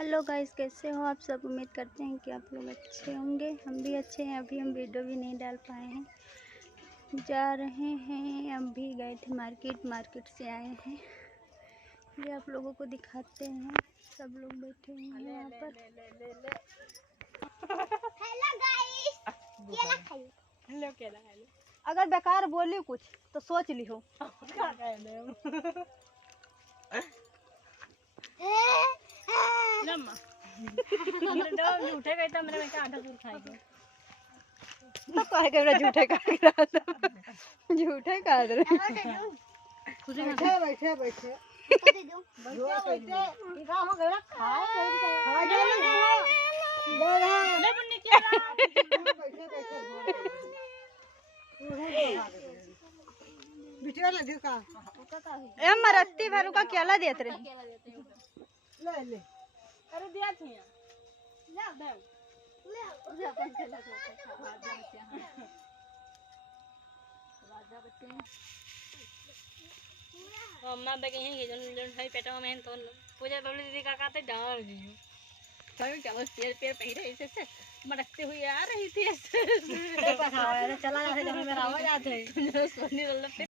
Hello guys, कैसे हो आप सब। उम्मीद करते हैं कि आप लोग अच्छे होंगे। हम भी अच्छे हैं। अभी हम वीडियो भी नहीं डाल पाए हैं, जा रहे हैं। अभी गए थे मार्केट से आए हैं। ये आप लोगों को दिखाते हैं। सब लोग बैठे हैं यहाँ पर। हेलो गाइस, केला खाइए। हेलो केला खाइए। अगर बेकार बोली कुछ तो सोच लिहो। क्या कहने लम्मा हमरे दो झूठे गए तो मेरे का आधा दूर खाएंगे तो कहे के झूठे का रहा था। झूठे का दे बैठे बैठे बैठे दे दो। बैठे ई का हम घर खाए खा जा ले पुन्नी केला बैठे बिचरा ना दिखा ए मरत्ती भरू का केला देत रही। ले ले अरे दिया थी ले दे ले अपन केला अम्मा बे कहीं के जन जन भाई पेटा में तो पूजा बबली दीदी का कहते डाल दियो कहीं क्या बस पैर पहिरे ऐसे से मटकते हुए आ रही थी ऐसे चला जाते जब मेरा आवाज आते सोनी